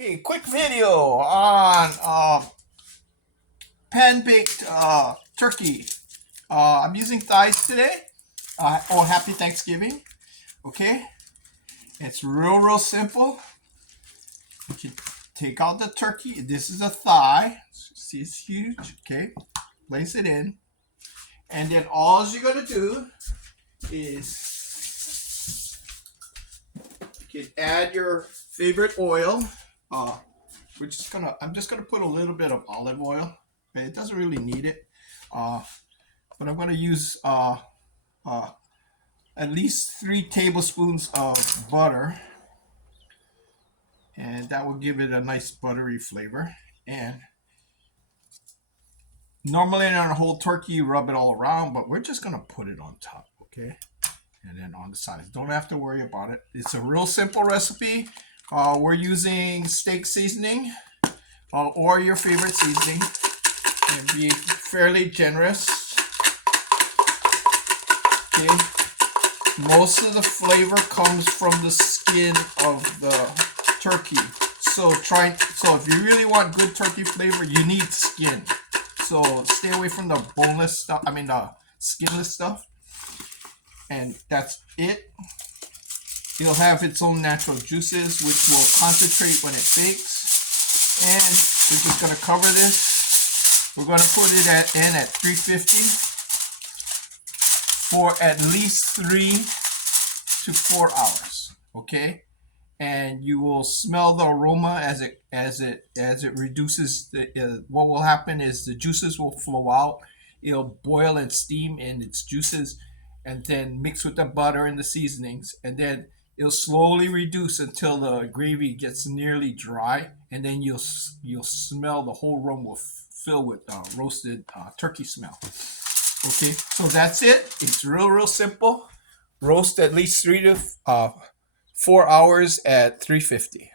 Hey, quick video on pan-baked turkey. I'm using thighs today. Happy Thanksgiving. Okay, it's real simple. You can take out the turkey. This is a thigh. See, it's huge. Okay, place it in, and then all you're gonna do is you can add your favorite oil. I'm just gonna put a little bit of olive oil. Okay, it doesn't really need it, uh, but I'm gonna use uh, at least 3 tablespoons of butter, and that will give it a nice buttery flavor. And normally on a whole turkey, you rub it all around, but we're just gonna put it on top, okay? And then on the sides, don't have to worry about it. It's a real simple recipe. We're using steak seasoning or your favorite seasoning, and be fairly generous. Okay, most of the flavor comes from the skin of the turkey. So if you really want good turkey flavor, you need skin. So stay away from the boneless stuff. I mean the skinless stuff. And that's it. It'll have its own natural juices, which will concentrate when it bakes. And we're just gonna cover this. We're gonna put it in at 350 for at least 3 to 4 hours. Okay, and you will smell the aroma as it reduces. What will happen is the juices will flow out. It'll boil and steam in its juices, and then mix with the butter and the seasonings, and then it'll slowly reduce until the gravy gets nearly dry, and then you'll smell the whole room will fill with roasted turkey smell. Okay, so that's it. It's real simple. Roast at least 3 to 4 hours at 350.